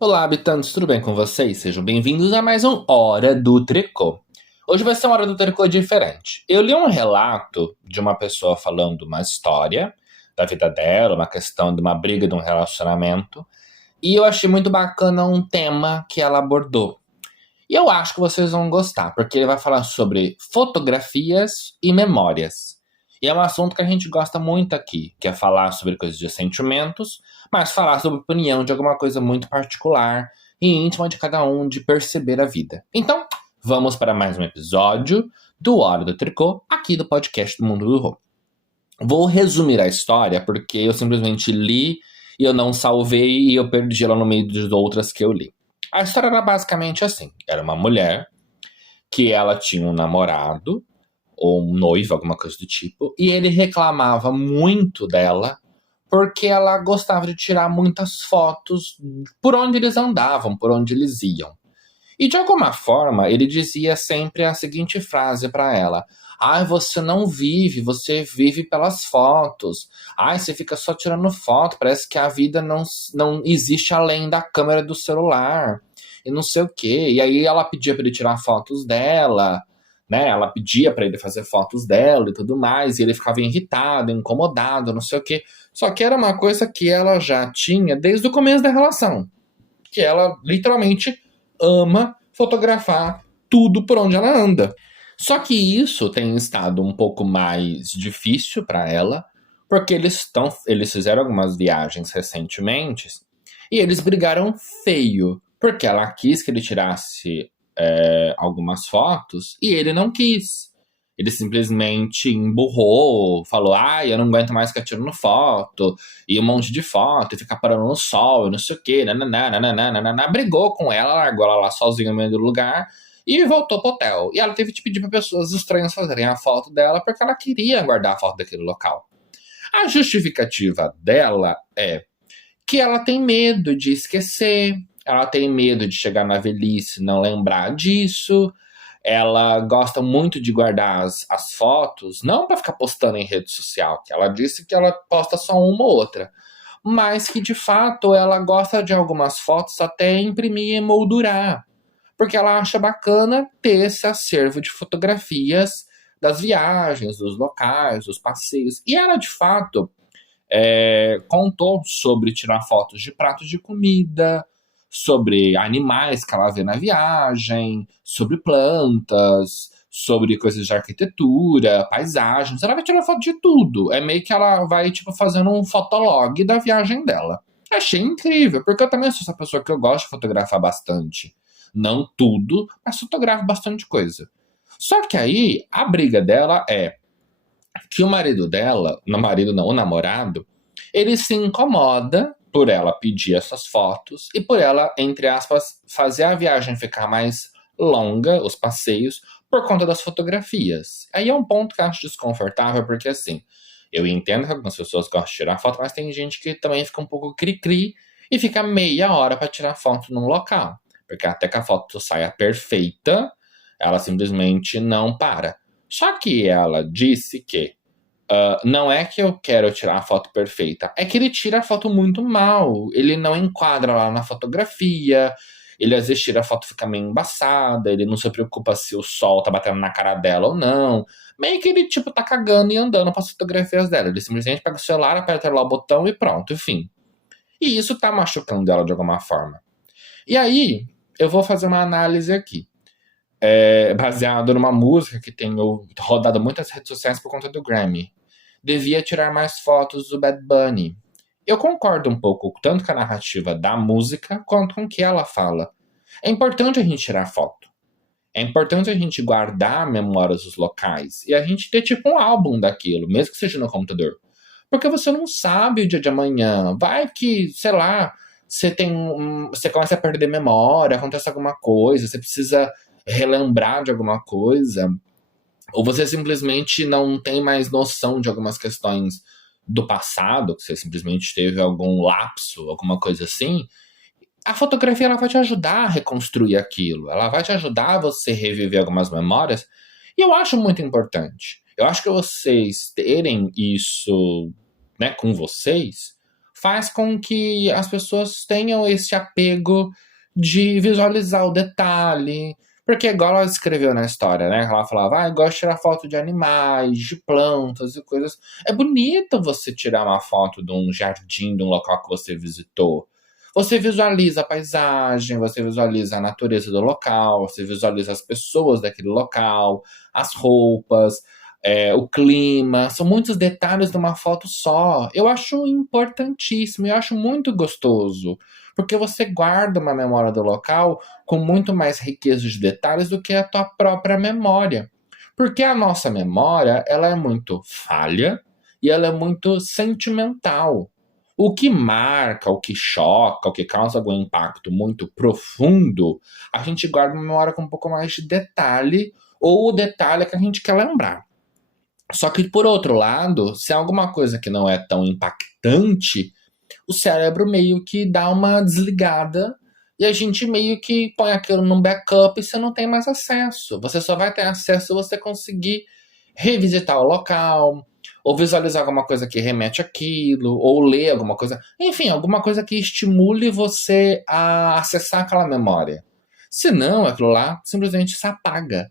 Olá, habitantes, tudo bem com vocês? Sejam bem-vindos a mais um Hora do Tricô. Hoje vai ser uma Hora do Tricô diferente. Eu li um relato de uma pessoa falando uma história da vida dela, uma questão de uma briga de um relacionamento, e eu achei muito bacana um tema que ela abordou. E eu acho que vocês vão gostar, porque ele vai falar sobre fotografias e memórias. E é um assunto que a gente gosta muito aqui, que é falar sobre coisas de sentimentos, mas falar sobre opinião de alguma coisa muito particular e íntima de cada um de perceber a vida. Então, vamos para mais um episódio do Hora do Tricô, aqui do podcast do Mundo do Rô. Vou resumir a história, porque eu simplesmente li e eu não salvei e eu perdi ela no meio de outras que eu li. A história era basicamente assim: era uma mulher que ela tinha um namorado, ou um noivo, alguma coisa do tipo, e ele reclamava muito dela porque ela gostava de tirar muitas fotos por onde eles andavam, por onde eles iam. E de alguma forma, ele dizia sempre a seguinte frase para ela: ai, você não vive, você vive pelas fotos. Ai, você fica só tirando foto, parece que a vida não existe além da câmera do celular. E não sei o quê. E aí ela pedia para ele tirar fotos dela, né? Ela pedia para ele fazer fotos dela e tudo mais, e ele ficava irritado, incomodado, não sei o quê. Só que era uma coisa que ela já tinha desde o começo da relação, que ela literalmente ama fotografar tudo por onde ela anda. Só que isso tem estado um pouco mais difícil para ela, porque eles fizeram algumas viagens recentemente e eles brigaram feio, porque ela quis que ele tirasse algumas fotos e ele não quis. Ele simplesmente emburrou, falou: ai, eu não aguento mais ficar tirando foto, e um monte de foto, e ficar parando no sol, e não sei o quê, nananana, brigou com ela, largou ela lá sozinha no meio do lugar, e voltou pro hotel. E ela teve que pedir para pessoas estranhas fazerem a foto dela, porque ela queria guardar a foto daquele local. A justificativa dela é que ela tem medo de esquecer, ela tem medo de chegar na velhice e não lembrar disso. Ela gosta muito de guardar as fotos, não para ficar postando em rede social, que ela disse que ela posta só uma ou outra, mas que de fato ela gosta de algumas fotos até imprimir e emoldurar, porque ela acha bacana ter esse acervo de fotografias das viagens, dos locais, dos passeios. E ela de fato contou sobre tirar fotos de pratos de comida, sobre animais que ela vê na viagem, sobre plantas, sobre coisas de arquitetura, paisagens. Ela vai tirar foto de tudo. É meio que ela vai, tipo, fazendo um fotolog da viagem dela. Achei incrível, porque eu também sou essa pessoa que eu gosto de fotografar bastante. Não tudo, mas fotografo bastante coisa. Só que aí, a briga dela é que o marido dela, não marido não, o namorado, ele se incomoda por ela pedir essas fotos e por ela, entre aspas, fazer a viagem ficar mais longa, os passeios, por conta das fotografias. Aí é um ponto que eu acho desconfortável, porque assim, eu entendo que algumas pessoas gostam de tirar foto, mas tem gente que também fica um pouco cri-cri e fica meia hora para tirar foto num local. Porque até que a foto saia perfeita, ela simplesmente não para. Só que ela disse que não é que eu quero tirar a foto perfeita, é que ele tira a foto muito mal. Ele não enquadra lá na fotografia, ele às vezes tira a foto e fica meio embaçada, ele não se preocupa se o sol tá batendo na cara dela ou não. Meio que ele, tipo, tá cagando e andando para as fotografias dela. Ele simplesmente pega o celular, aperta lá o botão e pronto, enfim. E isso tá machucando ela de alguma forma. E aí, eu vou fazer uma análise aqui. Baseado numa música que tem rodado muitas redes sociais por conta do Grammy. Devia tirar mais fotos do Bad Bunny. Eu concordo um pouco tanto com a narrativa da música quanto com o que ela fala. É importante a gente tirar foto. É importante a gente guardar memórias dos locais e a gente ter tipo um álbum daquilo, mesmo que seja no computador. Porque você não sabe o dia de amanhã. Vai que, sei lá, você começa a perder memória, acontece alguma coisa, você precisa relembrar de alguma coisa, ou você simplesmente não tem mais noção de algumas questões do passado, que você simplesmente teve algum lapso, alguma coisa assim. A fotografia ela vai te ajudar a reconstruir aquilo, ela vai te ajudar a você reviver algumas memórias, e eu acho muito importante. Eu acho que vocês terem isso, né, com vocês faz com que as pessoas tenham esse apego de visualizar o detalhe. Porque igual ela escreveu na história, né? Ela falava, eu gosto de tirar foto de animais, de plantas e coisas. É bonito você tirar uma foto de um jardim, de um local que você visitou. Você visualiza a paisagem, você visualiza a natureza do local, você visualiza as pessoas daquele local, as roupas, o clima. São muitos detalhes numa foto só. Eu acho importantíssimo, eu acho muito gostoso. Porque você guarda uma memória do local com muito mais riqueza de detalhes do que a tua própria memória. Porque a nossa memória, ela é muito falha e ela é muito sentimental. O que marca, o que choca, o que causa algum impacto muito profundo, a gente guarda uma memória com um pouco mais de detalhe, ou o detalhe que a gente quer lembrar. Só que, por outro lado, se é alguma coisa que não é tão impactante, o cérebro meio que dá uma desligada e a gente meio que põe aquilo num backup e você não tem mais acesso. Você só vai ter acesso se você conseguir revisitar o local, ou visualizar alguma coisa que remete àquilo, ou ler alguma coisa. Enfim, alguma coisa que estimule você a acessar aquela memória. Se não, aquilo lá simplesmente se apaga.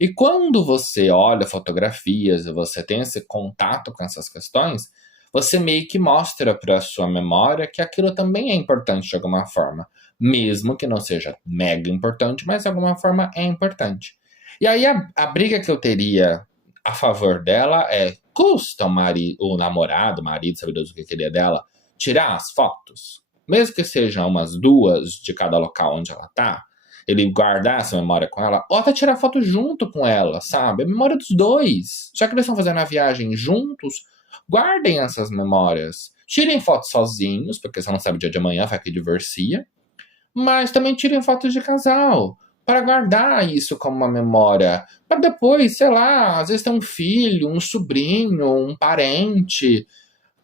E quando você olha fotografias e você tem esse contato com essas questões, você meio que mostra para a sua memória que aquilo também é importante de alguma forma. Mesmo que não seja mega importante, mas de alguma forma é importante. E aí a briga que eu teria a favor dela é: custa o namorado, o marido, sabe Deus o que queria dela, tirar as fotos? Mesmo que sejam umas duas de cada local onde ela tá, ele guardar essa memória com ela, ou até tirar foto junto com ela, sabe? A memória dos dois. Já que eles estão fazendo a viagem juntos, guardem essas memórias. Tirem fotos sozinhos, porque você não sabe o dia de amanhã, vai que divorcia. Mas também tirem fotos de casal, para guardar isso como uma memória. Para depois, sei lá, às vezes tem um filho, um sobrinho, um parente,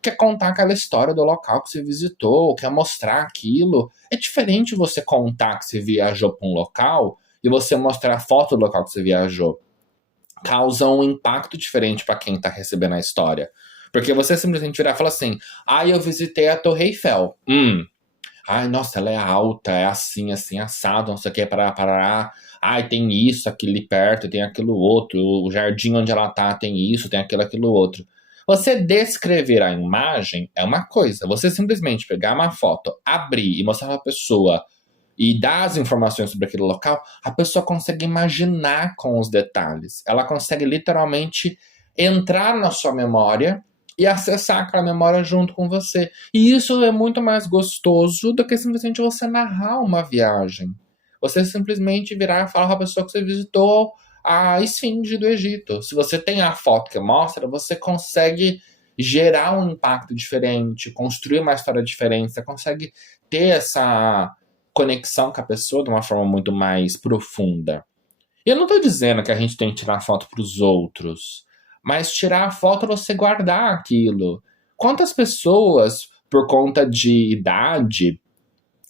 quer contar aquela história do local que você visitou, quer mostrar aquilo. É diferente você contar que você viajou para um local e você mostrar a foto do local que você viajou. Causa um impacto diferente para quem está recebendo a história. Porque você simplesmente virar e falar assim: eu visitei a Torre Eiffel. Ai, nossa, ela é alta, é assim, assim, assado, não sei o que, parará. Ai, tem isso aqui ali perto, tem aquilo outro. O jardim onde ela tá tem isso, tem aquilo outro. Você descrever a imagem é uma coisa. Você simplesmente pegar uma foto, abrir e mostrar pra pessoa e dar as informações sobre aquele local, a pessoa consegue imaginar com os detalhes. Ela consegue literalmente entrar na sua memória e acessar aquela memória junto com você. E isso é muito mais gostoso do que simplesmente você narrar uma viagem. Você simplesmente virar e falar para a pessoa que você visitou a esfinge do Egito. Se você tem a foto que mostra, você consegue gerar um impacto diferente, construir uma história diferente, você consegue ter essa conexão com a pessoa de uma forma muito mais profunda. E eu não estou dizendo que a gente tem que tirar foto para os outros, mas tirar a foto é você guardar aquilo. Quantas pessoas, por conta de idade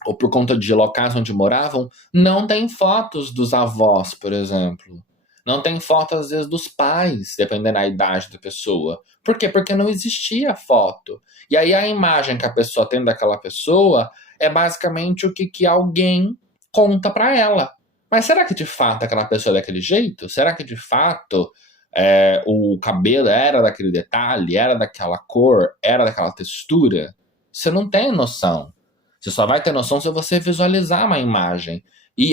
ou por conta de locais onde moravam, não têm fotos dos avós, por exemplo? Não tem foto, às vezes, dos pais, dependendo da idade da pessoa. Por quê? Porque não existia foto. E aí a imagem que a pessoa tem daquela pessoa é basicamente o que alguém conta para ela. Mas será que de fato aquela pessoa é daquele jeito? Será que de fato o cabelo era daquele detalhe, era daquela cor, era daquela textura? Você não tem noção. Você só vai ter noção se você visualizar uma imagem. E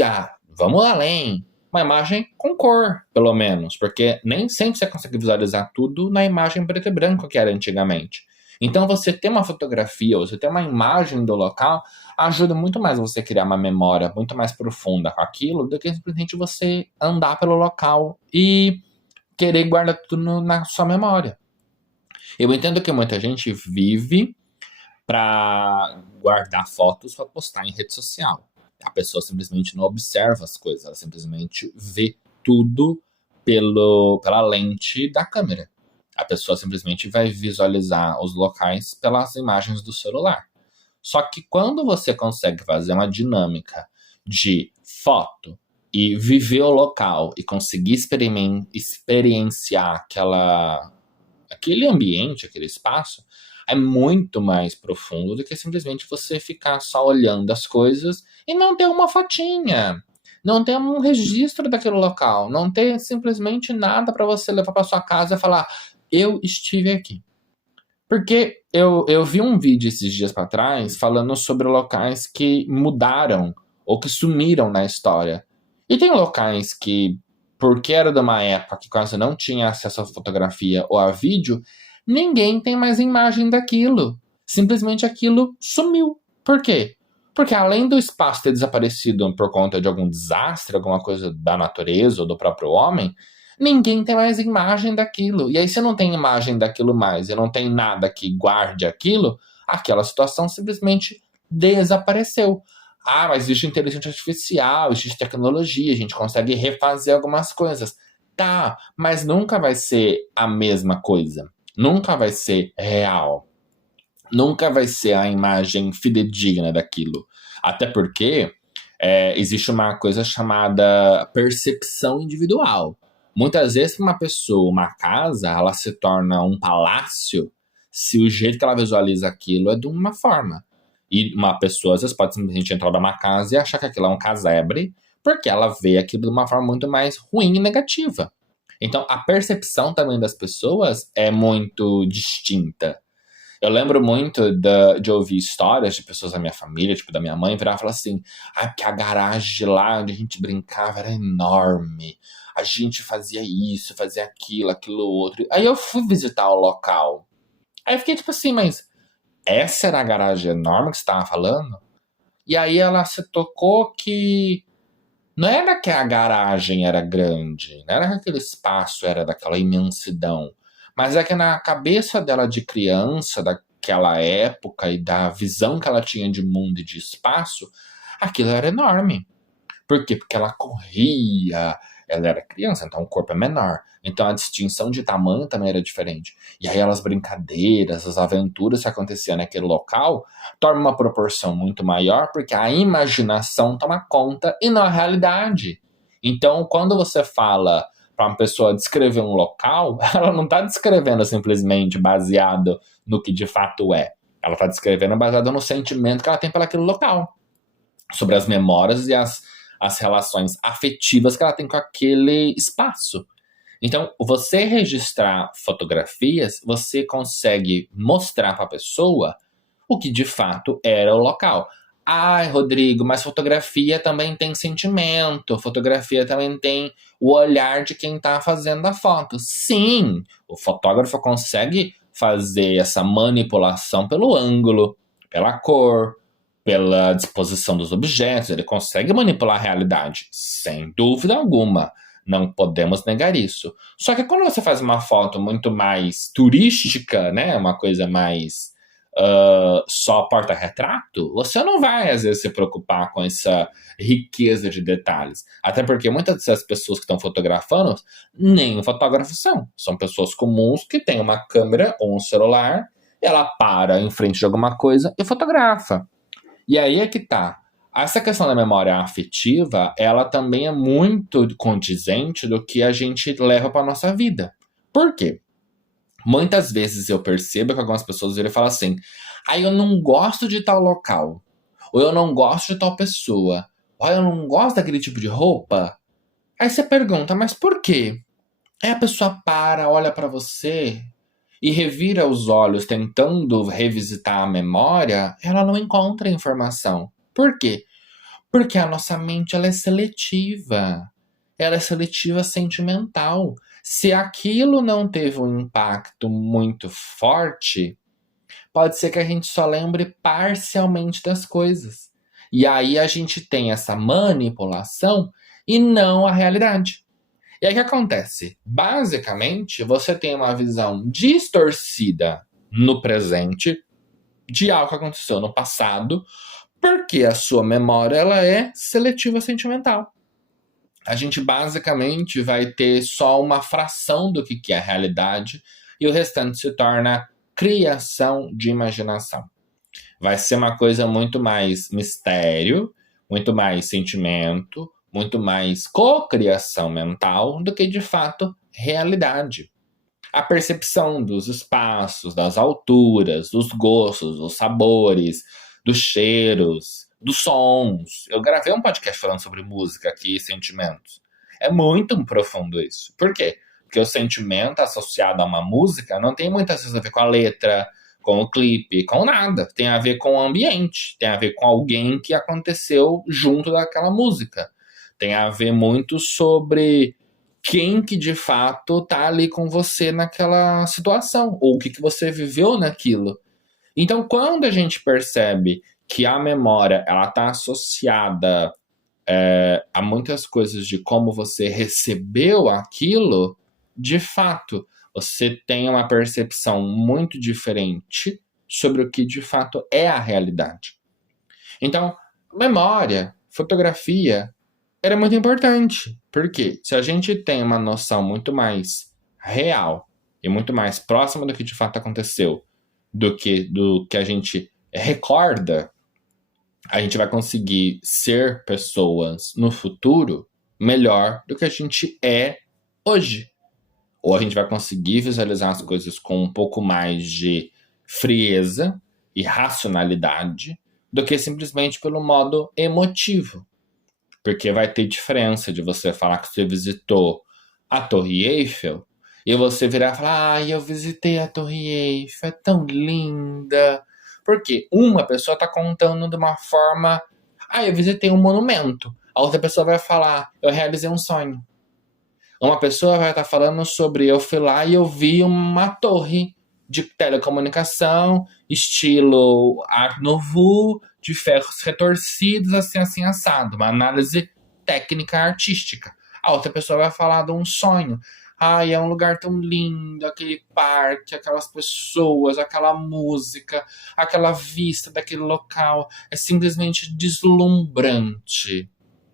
vamos além. Uma imagem com cor, pelo menos, porque nem sempre você consegue visualizar tudo na imagem preto e branco que era antigamente. Então você ter uma fotografia, ou você ter uma imagem do local, ajuda muito mais você criar uma memória muito mais profunda com aquilo do que simplesmente você andar pelo local e querer guardar tudo na sua memória. Eu entendo que muita gente vive para guardar fotos para postar em rede social. A pessoa simplesmente não observa as coisas, ela simplesmente vê tudo pela lente da câmera. A pessoa simplesmente vai visualizar os locais pelas imagens do celular. Só que quando você consegue fazer uma dinâmica de foto e viver o local e conseguir experienciar aquele ambiente, aquele espaço, é muito mais profundo do que simplesmente você ficar só olhando as coisas e não ter uma fotinha, não ter um registro daquele local, não ter simplesmente nada para você levar para sua casa e falar: eu estive aqui. Porque eu vi um vídeo esses dias para trás falando sobre locais que mudaram ou que sumiram na história. E tem locais que, porque era de uma época que quase não tinha acesso a fotografia ou a vídeo, ninguém tem mais imagem daquilo. Simplesmente aquilo sumiu. Por quê? Porque além do espaço ter desaparecido por conta de algum desastre, alguma coisa da natureza ou do próprio homem, ninguém tem mais imagem daquilo. E aí, se não tem imagem daquilo mais e não tem nada que guarde aquilo, aquela situação simplesmente desapareceu. Ah, mas existe inteligência artificial, existe tecnologia, a gente consegue refazer algumas coisas. Tá, mas nunca vai ser a mesma coisa. Nunca vai ser real. Nunca vai ser a imagem fidedigna daquilo. Até porque existe uma coisa chamada percepção individual. Muitas vezes, para uma pessoa, uma casa, ela se torna um palácio se o jeito que ela visualiza aquilo é de uma forma. E uma pessoa, às vezes, pode simplesmente entrar numa casa e achar que aquilo é um casebre, porque ela vê aquilo de uma forma muito mais ruim e negativa. Então, a percepção também das pessoas é muito distinta. Eu lembro muito de ouvir histórias de pessoas da minha família, tipo da minha mãe, virar e falar assim: ah, porque a garagem lá onde a gente brincava era enorme. A gente fazia isso, fazia aquilo, aquilo outro. Aí eu fui visitar o local. Aí eu fiquei tipo assim, mas essa era a garagem enorme que você estava falando? E aí ela se tocou que não era que a garagem era grande, não era que aquele espaço era daquela imensidão, mas é que na cabeça dela de criança, daquela época e da visão que ela tinha de mundo e de espaço, aquilo era enorme. Por quê? Porque ela corria, ela era criança, então o corpo é menor. Então a distinção de tamanho também era diferente. E aí as brincadeiras, as aventuras que aconteciam naquele local tornam uma proporção muito maior, porque a imaginação toma conta e não a realidade. Então, quando você fala para uma pessoa descrever um local, ela não está descrevendo simplesmente baseado no que de fato é. Ela está descrevendo baseado no sentimento que ela tem pelaquele local, sobre as memórias e as relações afetivas que ela tem com aquele espaço. Então, você registrar fotografias, você consegue mostrar para a pessoa o que de fato era o local. Ai, Rodrigo, mas fotografia também tem sentimento, fotografia também tem o olhar de quem está fazendo a foto. Sim, o fotógrafo consegue fazer essa manipulação pelo ângulo, pela cor, pela disposição dos objetos, ele consegue manipular a realidade, sem dúvida alguma. Não podemos negar isso. Só que quando você faz uma foto muito mais turística, né, uma coisa mais só porta-retrato, você não vai, às vezes, se preocupar com essa riqueza de detalhes. Até porque muitas dessas pessoas que estão fotografando, nem fotógrafos são. São pessoas comuns que têm uma câmera ou um celular, e ela para em frente de alguma coisa e fotografa. E aí é que tá. Essa questão da memória afetiva, ela também é muito condizente do que a gente leva para nossa vida. Por quê? Muitas vezes eu percebo que algumas pessoas viram e falam assim: ah, eu não gosto de tal local, ou eu não gosto de tal pessoa, ou eu não gosto daquele tipo de roupa. Aí você pergunta, mas por quê? Aí a pessoa para, olha para você e revira os olhos tentando revisitar a memória, ela não encontra informação. Por quê? Porque a nossa mente ela é seletiva. Ela é seletiva sentimental. Se aquilo não teve um impacto muito forte, pode ser que a gente só lembre parcialmente das coisas. E aí a gente tem essa manipulação e não a realidade. E aí o que acontece? Basicamente, você tem uma visão distorcida no presente de algo que aconteceu no passado, porque a sua memória ela é seletiva sentimental. A gente basicamente vai ter só uma fração do que é a realidade e o restante se torna criação de imaginação. Vai ser uma coisa muito mais mistério, muito mais sentimento, muito mais cocriação mental do que de fato realidade. a percepção dos espaços, das alturas, dos gostos, dos sabores, dos cheiros, dos sons. Eu gravei um podcast falando sobre música aqui e sentimentos. É muito profundo isso. Por quê? Porque o sentimento associado a uma música não tem muitas vezes a ver com a letra, com o clipe, com nada. Tem a ver com o ambiente, tem a ver com alguém que aconteceu junto daquela música. Tem a ver muito sobre quem que de fato tá ali com você naquela situação, ou o que que você viveu naquilo. Então, quando a gente percebe que a memória ela tá associada a muitas coisas de como você recebeu aquilo, de fato, você tem uma percepção muito diferente sobre o que de fato é a realidade. Então, memória, fotografia, era muito importante. Porque se a gente tem uma noção muito mais real e muito mais próxima do que de fato aconteceu do que a gente recorda, a gente vai conseguir ser pessoas no futuro melhor do que a gente é hoje. Ou a gente vai conseguir visualizar as coisas com um pouco mais de frieza e racionalidade do que simplesmente pelo modo emotivo. Porque vai ter diferença de você falar que você visitou a Torre Eiffel e você virar e falar: ai, eu visitei a Torre Eiffel, é tão linda. Porque uma pessoa tá contando de uma forma: ah, eu visitei um monumento. A outra pessoa vai falar: eu realizei um sonho. Uma pessoa vai estar falando sobre: eu fui lá e eu vi uma torre de telecomunicação, estilo Art Nouveau, de ferros retorcidos, assim, assado. Uma análise técnica artística. A outra pessoa vai falar de um sonho. Ai, é um lugar tão lindo, aquele parque, aquelas pessoas, aquela música, aquela vista daquele local. É simplesmente deslumbrante.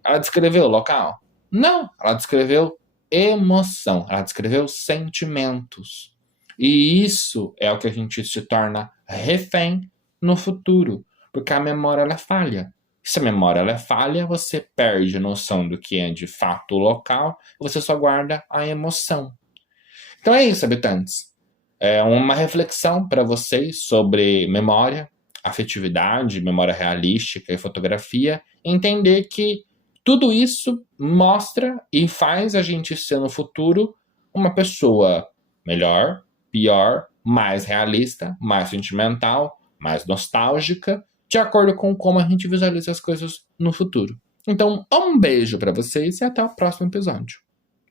Ela descreveu o local? Não, ela descreveu emoção, ela descreveu sentimentos. E isso é o que a gente se torna refém no futuro, porque a memória ela é falha. Se a memória ela é falha, você perde a noção do que é de fato o local, você só guarda a emoção. Então é isso, habitantes. É uma reflexão para vocês sobre memória, afetividade, memória realística e fotografia, entender que tudo isso mostra e faz a gente ser no futuro uma pessoa melhor, pior, mais realista, mais sentimental, mais nostálgica, de acordo com como a gente visualiza as coisas no futuro. Então, um beijo para vocês e até o próximo episódio.